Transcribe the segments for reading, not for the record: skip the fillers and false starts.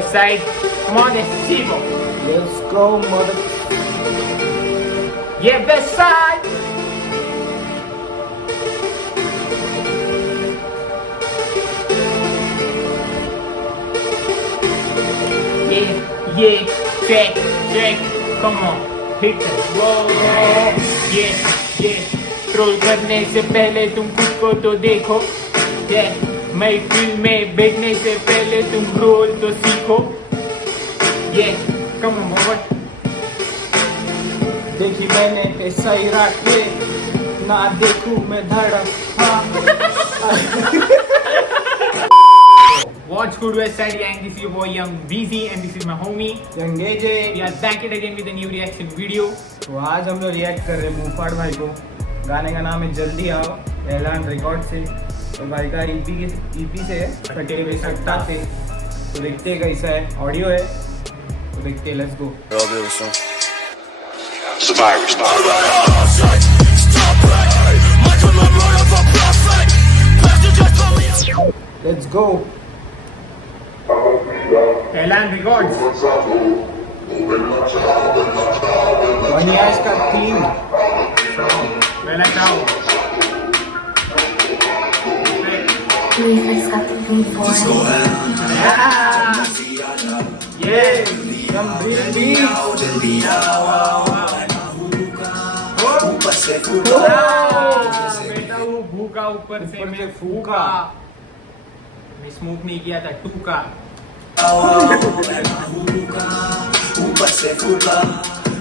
West side. Come on, Steve. Let's go, mother. Yeah, West side. Yeah, check. Come on, hit it. Whoa. Yeah. Troll करने से पहले तुम खुद को तो देखो. Yeah, मैं फिल्म में बैठने से पहले तुम रोल तो सीखो. Yeah, come on, boy. देखी मैंने पैसा ही रात में ना देखूं मैं धड़क. What's good, West Side Gang? This is your boy Young BZ and this is my homie Young AJ. We are back it again with a new reaction video. तो आज हम लोग रिएक्ट कर रहे हैं मुफाड़ भाई को. गाने का नाम है जल्दी आओ, ऐलान रिकॉर्ड से. तो भाई का ईपी से है, सट्टे पे सट्टा से. तो देखते हैं कैसा है, ऑडियो है तो देखते हैं. Let's go. Let's go. ऐलान रिकॉर्ड्स. वनियास का थीम. पहला चाओ. ये जल्दी बेटा वो भूखा ऊपर से मैं फूका. मैं स्मोक नहीं किया था टूका. ऊपर से फूका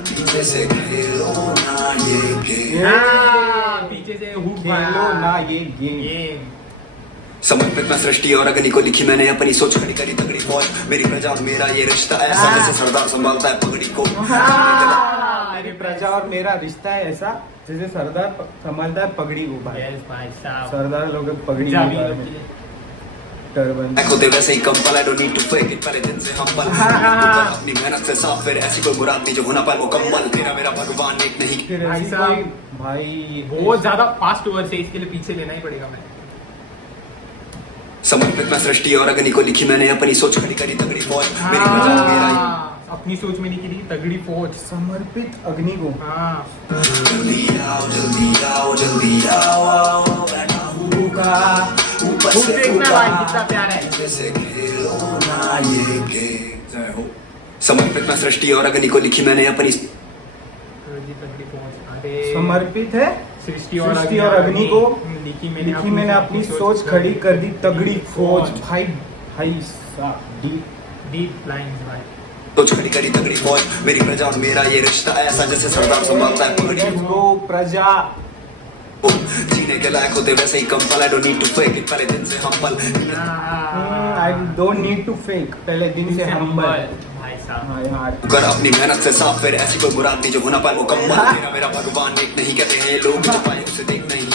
पीछे से खेलो ना ये पीछे से हुक खेलो ना ये गेम. समर्पित मैं सृष्टि और अग्नि को लिखी मैंने अपनी सोच खड़ी करी तगड़ी फौज. मेरी प्रजा और मेरा ये रिश्ता ऐसा जैसे सरदार संभालता है पगड़ी को. मेरी प्रजा और मेरा रिश्ता है ऐसा जैसे सरदार संभालता है पगड़ी को. भाई सरदार लोग पगड़ी खुद वैसे ही कंपल. I don't need to fake it. पहले दिन से हम्बल अपनी मेहनत से साफ. फिर ऐसी कोई मुराद नहीं जो होना पाए मुकम्मल. तेरा मेरा भगवान एक नहीं. भाई साहब भाई बहुत ज्यादा फास्ट ओवर से इसके लिए पीछे लेना ही पड़ेगा. मैं समर्पित मैं सृष्टि और अग्नि को लिखी मैंने अपनी सोच खड़ी करी तगड़ी फौज. मेरी प्रजा और मेरा अपनी सोच में नहीं की तगड़ी फौज. समर्पित अग्नि को. जल्दी आओ बैठा हूँ भूखा. ऊपर से देखना कितना प्यारा है. खेलो ना ये गेम. जय हो. समर्पित मैं सृष्टि और अग्नि को लिखी मैंने अपनी समर्पित है सृष्टि और अग्नि को लिखी मैंने अपनी सोच खड़ी कर दी तगड़ी फौज. भाई डीप लाइंस भाई. सोच खड़ी करी तगड़ी फौज. मेरी प्रजा और मेरा ये रिश्ता ऐसा जैसे सरदार संभालता है पगड़ी को. प्रजा जीने के लायक होते वैसे ही कंपल. I don't need to fake it. पहले दिन से humble. I don't need to fake. पहले दिन से हम्बल. कर अपनी मेहनत से साफ. फिर ऐसी कोई मुराद नहीं जो होना पाए मुकम्मल. तेरा मेरा भगवान एक नहीं. कहते हैं लोग जो पाए उसे देख नहीं.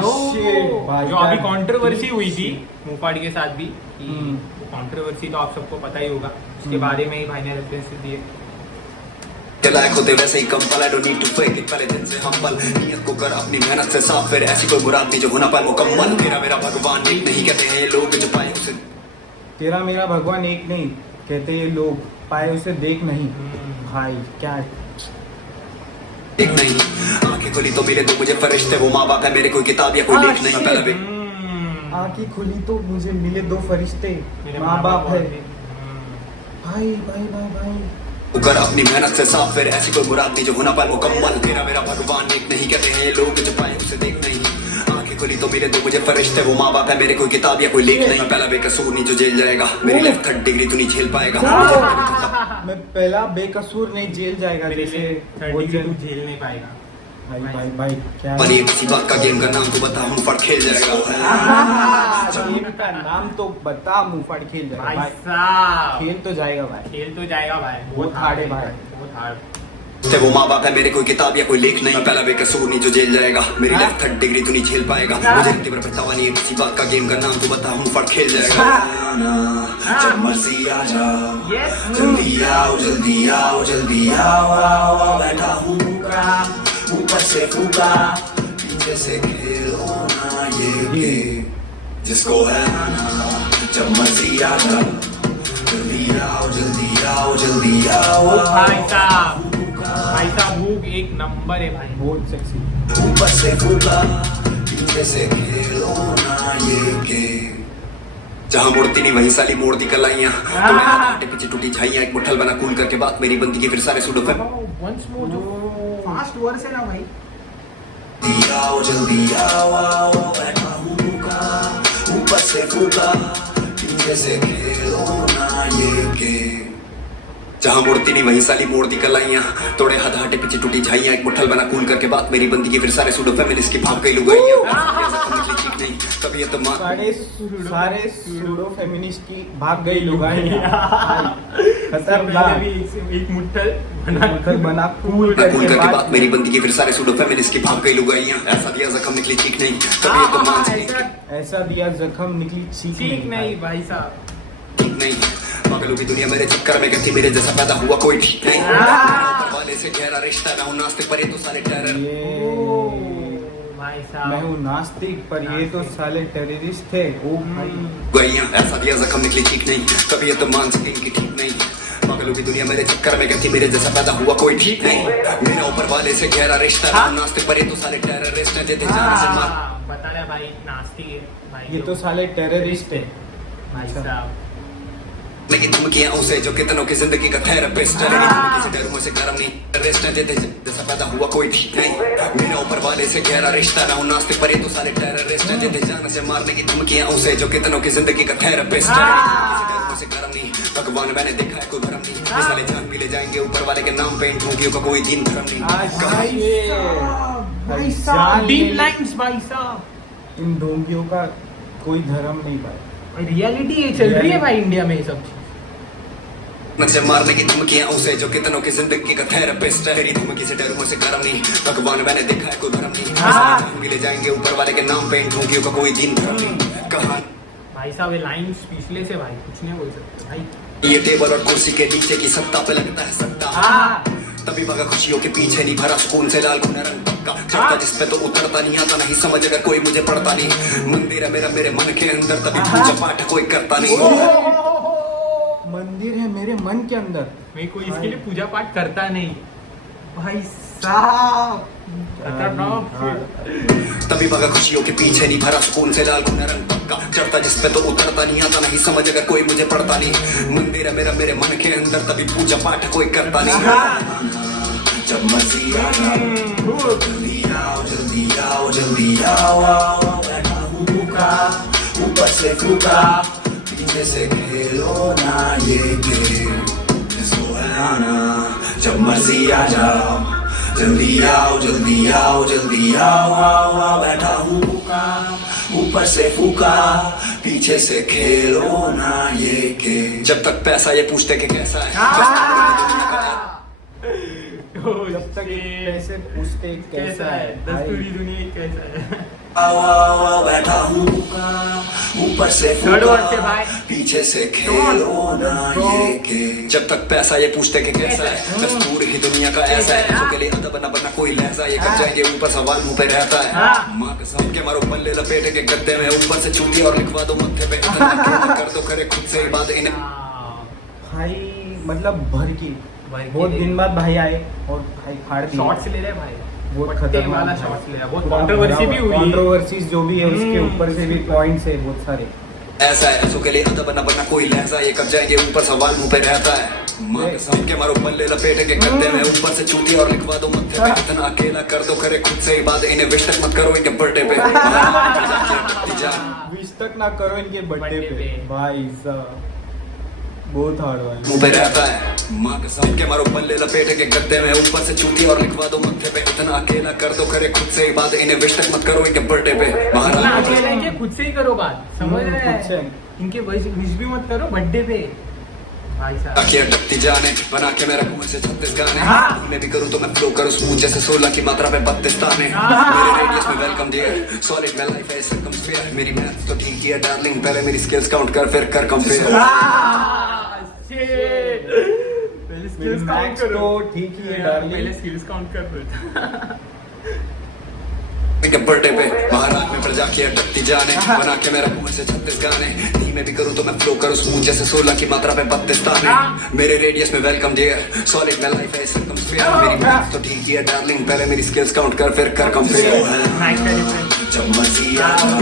जो अभी कंट्रोवर्सी हुई थी मुफाड़ के साथ भी. कंट्रोवर्सी तो आप सबको पता ही होगा. उसके बारे में ही भाई ने रेफरेंस दिए. लायक होते वैसे ही कंपल. I don't need to fake it. पहले दिन से हम्बल. नियत को कर अपनी मेहनत से साफ. फिर ऐसी कोई मुराद नहीं जो होना पाए मुकम्मल. तेरा मेरा भगवान एक नहीं. कहते हैं लोग जो पाए उसे. तेरा मेरा भगवान एक नहीं. कहते हैं लोग पाए उसे देख नहीं. भाई क्या देख नहीं. आंखें खुली तो मिले तो मुझे फरिश्ते. वो माँ बाप है मेरे. कोई किताब या कोई लेख नहीं. पहले आंखें खुली तो मुझे मिले दो फरिश्ते. माँ बाप है. भाई कर अपनी मेहनत से साफ. फिर ऐसी कोई मुराद नहीं जो होना पाए मुकम्मल. तेरा मेरा भगवान एक नहीं. कहते हैं लोग जो पाए उसे देख नहीं. आंखें खुली तो मिले तो मुझे फरिश्ते. वो माँ बाप है मेरे. कोई किताब या कोई लेख नहीं. पहला बेकसूर नहीं जो जेल जाएगा. मेरी लाइफ 3rd डिग्री तू नहीं झेल पाएगा. मैं पहला बेकसूर नहीं जेल जाएगा. जैसे वो झेल नहीं पाएगा. भाई क्या बनी किसी बात का गेम का नाम तो बता. मुफाड़ खेल जाएगा. गेम का नाम तो बता. मुफाड़ खेल जाएगा. भाई साहब खेल तो जाएगा भाई. बहुत हार्ड है भाई. बहुत हार्ड. वो माँ बाप है मेरे. कोई किताब या कोई लेख नहीं. पहला बेकसूर नहीं जो जेल जाएगा. मेरी लाइफ 3rd डिग्री तू नहीं झेल पाएगा. मुझे बतावा नहीं किसी बात का गेम का नाम तो बता. मुफाड़ खेल जाएगा. जब मर्जी आ जाओ. जल्दी आओ बैठा हूँ भूखा. ऊपर से फूका पीछे से खेलो ना ये गेम. जिसको है जब मर्जी आ जाओ. जल्दी आओ जल्दी आओ जल्दी आओ भाई साहब भूख एक नंबर है भाई। बहुत सेक्सी। ऊपर से फूका पीछे से खेलो ना ये गेम जहाँ मुड़ती नहीं वहीं साली मोड़ दी कलाइयाँ पीछे टूटी झाइयाँ एक मुट्ठल बना कूल करके बात मेरी बनती है फिर सारे सूडो फैम वंस मोर जो फास्ट वर्स है ना भाई। जल्दी आओ आओ बैठा हूँ भूखा ऊपर से फूका पीछे से खेलो ना ये गेम जहाँ मुड़ती नहीं वहीं साली मोड़ दी कलाइयाँ तोड़े हाथ हाटे पीछे टूटी झाइयाँ एक मुट्ठल बना कूल करके बात मेरी बनती है फिर सारे सूडो फेमिनिस्ट की भाग गई लुगाइयाँ तभी तो माँ सारे सूडो फेमिनिस्ट की भाग गई लुगाइयाँ। खतरनाक एक मुट्ठल बना कूल करके बात मेरी बनती है फिर सारे सूडो फेमिनिस्ट की भाग गई लुगाइयाँ ऐसा दिया जख्म निकली चीख नहीं तभी तो माँ ऐसा दिया जख्म निकली चीख नहीं भाई साहब ठीक नहीं पागलों की दुनिया मेरे चक्कर में कहती मेरे जैसा पैदा हुआ कोई ठीक नहीं ऊपर वाले से गहरा रिश्ता मैं हूँ नास्तिक पर ये तो साले टेरर भाई मैं साहब हूँ नास्तिक पर ये तो साले टेररिस्ट थे। ओ भाई गैया ऐसा दिया जख्म निकली ठीक नहीं कभी ये तो मानसिक इनकी ठीक नहीं पागलों की दुनिया मेरे चक्कर में कहती मेरे जैसा पैदा हुआ कोई ठीक नहीं मेरा ऊपर वाले से गहरा रिश्ता मैं हूँ नास्तिक पर ये तो साले टेररिस्ट है जेते जाने से मार बता रहा भाई नास्तिक है भाई ये तो साले टेररिस्ट है। भाई साहब लेकिन धमकियां उसे जो कितनों की जिंदगी का थेरेपिस्ट है लेकिन धमकी से डरूं से गरम नहीं टेररिस्ट है जेते जैसा पैदा हुआ कोई ठीक नहीं मेरा ऊपर वाले से गहरा रिश्ता ना हूँ नास्तिक पर ये तो साले टेररिस्ट है जेते जान से मारने की धमकियां उसे जो कितनों की जिंदगी का थेरेपिस्ट है लेकिन से गरम नहीं भगवान मैंने देखा है कोई भरम नहीं साले जान भी ले जाएंगे ऊपर वाले के नाम पे इन ढोंगियों का कोई दिन धर्म नहीं भाई साहब डीप लाइंस भाई साहब इन ढोंगियों का कोई धर्म नहीं भाई। रियलिटी ये चल रही है भाई इंडिया में ये सब मुझसे मारने की धमकियां उसे जो कितनों की जिंदगी का थेरेपिस्ट है तेरी धमकी से डरूं से गरम नहीं भगवान मैंने देखा है कोई भरम नहीं जान भी ले जाएंगे ऊपर वाले के नाम पे इन ढोंगियों का कोई दिन धर्म नहीं कहा भाई साहब ये लाइन स्पीचलेस है भाई कुछ नहीं बोल सकते भाई ये टेबल और कुर्सी के नीचे की सत्ता पे लगता है सत्ता तभी भगा खुशियों के पीछे नहीं भरा सुकून से लाल खून रंग पक्का चढ़ता जिस पे तो उतरता नहीं आता नहीं समझ अगर कोई मुझे पड़ता नहीं मंदिर है मेरा मेरे मन के अंदर तभी पूजा पाठ कोई करता नहीं मंदिर है मेरे मन के अंदर मैं कोई इसके लिए पूजा पाठ करता नहीं भाई साहब तभी भगा खुशियों के पीछे नहीं भरा सुकून से लाल खून रंग पक्का चढ़ता जिस पे तो उतरता नहीं आता नहीं समझ अगर कोई मुझे पड़ता नहीं मंदिर है मेरा मेरे मन के अंदर तभी पूजा पाठ कोई करता नहीं जब मर्जी जल्दी आओ जल्दी आओ जल्दी आओ आओ बैठा हूँ भूखा ऊपर से फूका पीछे से खेलो ना ये गेम इसको हराना जब मर्जी आ जाओ जल्दी आओ जल्दी आओ जल्दी आओ आओ आओ बैठा हूँ भूखा ऊपर से फूका पीछे से खेलो ना ये गेम जब तक पैसा ये पूछते कि कैसा है जब तक पैसे पूछते कैसा है दस्तूरी दुनिया कैसा है आओ आओ आओ बैठा हूँ ऊपर से फूका पीछे से खेलो ना ये गेम जब तक पैसा ये पूछते कि कैसा है दस्तूर ही दुनिया का ऐसा है तो के लिए अदब न बनना कोई लहजा ये कब जाएंगे ऊपर सवाल मुंह पे रहता है माँ कसम के मारो पल्ले लपेटे के गद्दे में ऊपर से चूती और लिखवा दो मत्थे पे कर दो करे खुद से बात इन्हें भाई मतलब भर की बहुत दिन बाद भाई आए और भाई फाड़ दिए शॉर्ट्स ले रहे भाई बहुत खतरनाक वाला शॉट्स ले रहा बहुत कंट्रोवर्सी भी हुई कंट्रोवर्सीज जो भी है उसके ऊपर से भी पॉइंट्स है बहुत सारे ऐसा है ऐसों के लिए अदब न बनना कोई लहजा ये कब जाएंगे ऊपर सवाल मुंह पे रहता है माँ कसम के मारो पल्ले लपेटे के गद्दे में ऊपर से चूती और लिखवा दो मत्थे पे इतना अकेला कर दो करे खुद से ही बात इन्हें विश तक मत करो इनके बर्थडे पे विश तक ना करो इनके बर्थडे पे भाई साहब बहुत हार्ड वाला मुंह पे रहता है माँ कसम के मारो पल्ले लपेटे के गद्दे में ऊपर से चूती और लिखवा दो मत्थे पे इतना अकेला कर दो करे खुद से ही बात इन्हें विश तक मत करो इनके बर्थडे पे इतना अकेला है कि खुद से ही करो बात समझ रहे खुद से। हैं इनके विश भी मत करो बर्थडे पे भाई साहब आखिर डकती जाने बना के मेरा कुएं से 36 गाने मैं भी करूं तो मैं फ्लो करूं स्मूथ जैसे 16 की मात्रा पे 32 ताने मेरे रेडियस में वेलकम डियर सॉलिड में लाइफ है सर्कमस्फेयर मेरी मैथ तो ठीक ही है डार्लिंग पहले मेरी स्किल्स काउंट कर फिर कर कंपेयर पहले स्किल्स काउंट करो तो ठीक ही है डार्लिंग पहले स्किल्स काउंट कर के बर्थडे पे महाराज में प्रजा की अटकती जाने बना के मेरा कुएं से 36 गाने धीमे भी करूं तो मैं फ्लो करूं स्मूथ जैसे 16 की मात्रा पे 32 ताने मेरे रेडियस में वेलकम डियर सॉलिड में लाइफ है सर्कमस्फियर मेरी बात तो ठीक ही है डार्लिंग पहले मेरी स्किल्स काउंट कर फिर कर कंपेयर जब मर्जी आओ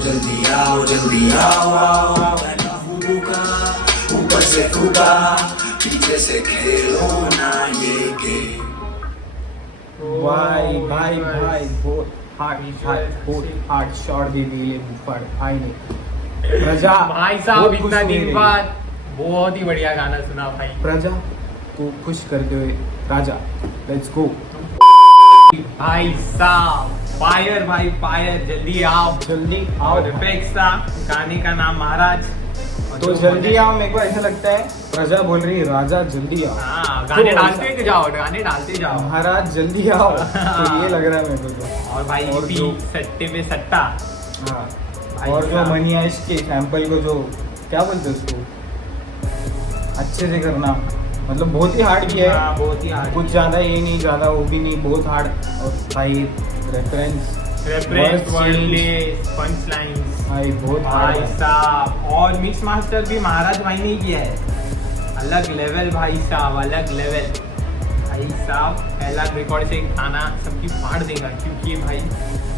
जल्दी आओ जल्दी आओ मैं ना हूं भूखा ऊपर से फूका पीछे से खेलो ना ये गेम भाई बहुत हार्ड शॉट दे दिए मुफड़ भाई ने प्रजा भाई साहब बहुत खुश इतना हुई दिन रही। बाद बहुत ही बढ़िया गाना सुना भाई। प्रजा को खुश करते हुए राजा लेट्स गो भाई साहब फायर भाई फायर, जल्दी आओ। जल्दी आओ और इफेक्ट्स था, गाने का नाम महाराज। और तो जो जल्दी आओ मेरे को ऐसा लगता है प्रजा बोल रही है राजा जल्दी आओ हाँ गाने तो डालते जाओ, गाने डालते जाओ। महाराज जल्दी आओ तो ये लग रहा है मेरे को तो। और भाई और भी जो- सट्टे पे सट्टा हाँ भाई और जो साहब। मनी आइश के सैंपल को जो क्या बोलते हैं उसको अच्छे से करना, मतलब बहुत ही हार्ड किया है। हाँ, बहुत ही hard कुछ ज्यादा ये नहीं, ज्यादा वो भी नहीं, बहुत हार्ड। और भाई reference reference, word plays, punch lines भाई बहुत भाई हार्ड है। साहब। और मिक्स मास्टर भी महाराज भाई ने ही किया है, अलग लेवल भाई साहब, अलग लेवल भाई साहब। अलग रिकॉर्ड से गाना सबकी फाड़ देगा, क्योंकि भाई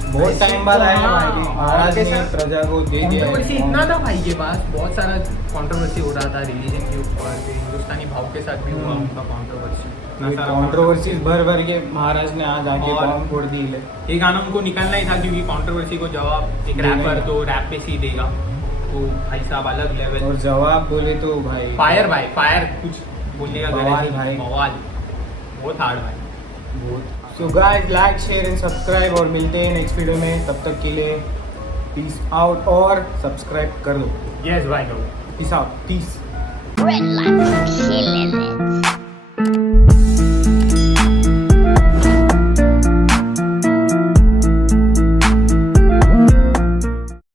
बहुत टाइम बाद आया है भाई भी। हाँ, महाराज और ने कैसा- प्रजा को दे दिया कंट्रोवर्सी है। इतना था भाई के पास, बहुत सारा कंट्रोवर्सी हो रहा था रिलीजन के ऊपर, फिर हिंदुस्तानी भाव के साथ भी हुआ उनका कंट्रोवर्सी। इतना सारा कंट्रोवर्सीज भर भर के महाराज ने आज आके और- बॉम्ब फोड़ दी है। ये गाना उनको निकलना ही था, क्योंकि कंट्रोवर्सी को जवाब एक देना ही रैपर था। तो रैप पे ही देगा। तो भाई साहब अलग लेवल, और जवाब बोले तो भाई फायर भाई फायर, कुछ बोलने का बवाल गरज नहीं भाई। बवाल, बहुत हार्ड भाई। So guys like share and subscribe और मिलते हैं नेक्स्ट वीडियो में। तब तक के लिए पीस आउट और सब्सक्राइब कर दो। यस भाई लोग। Peace out, peace. Red light.